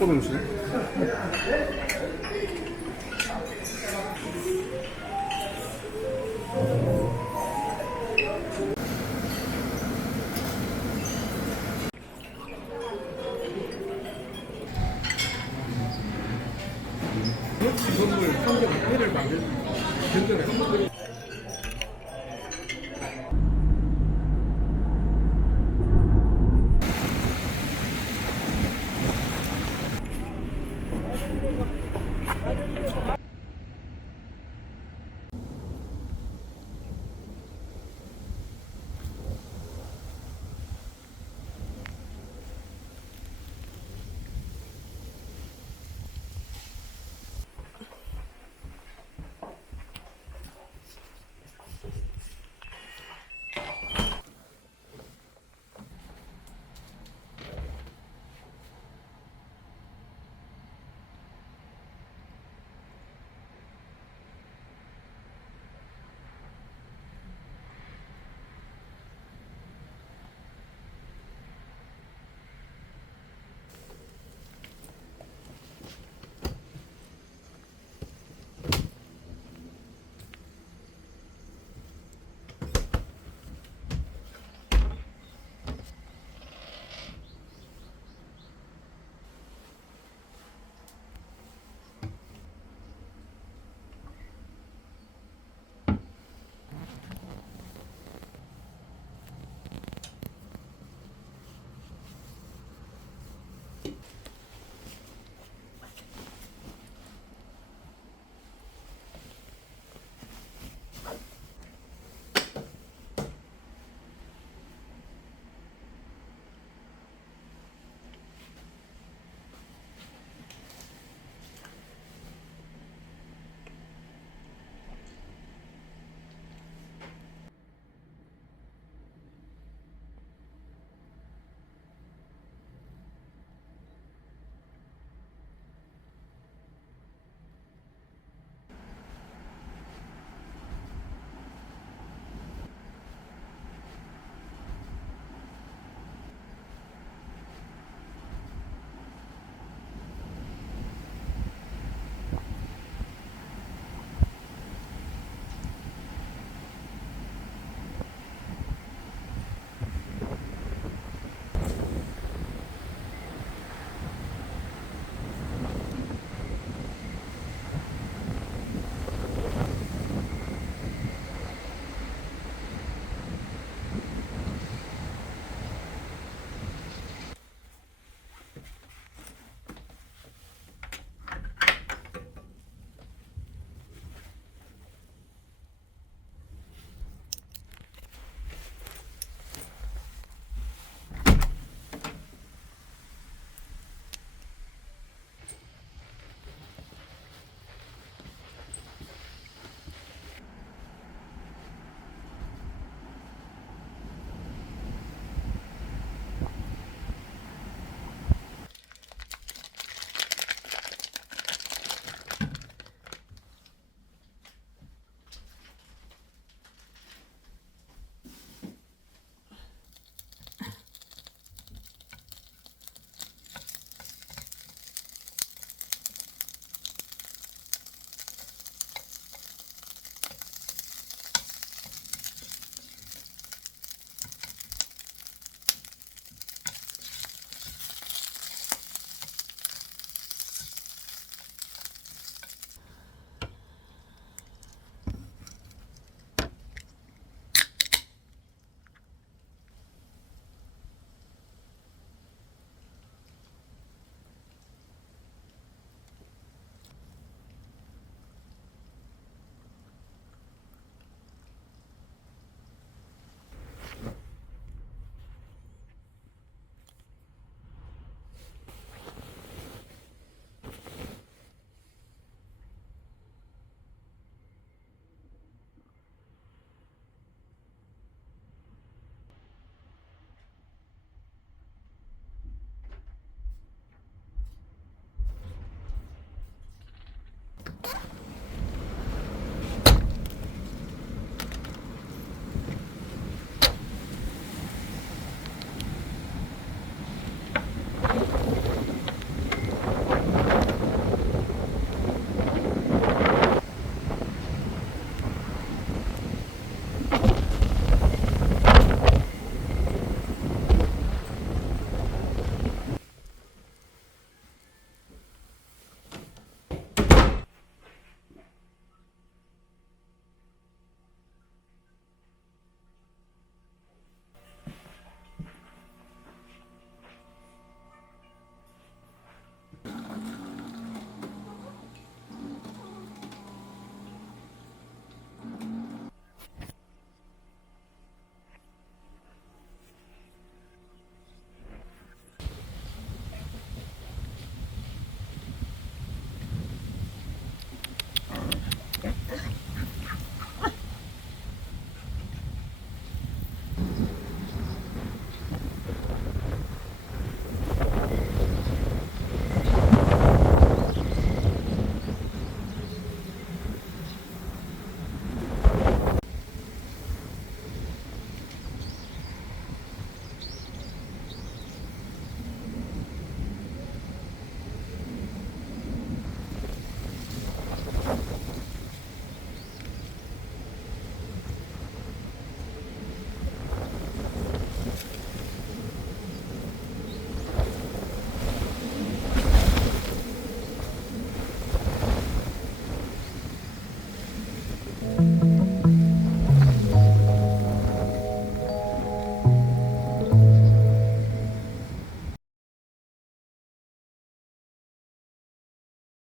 거꾸로 음식. 건물 환경 회를 만들 견적에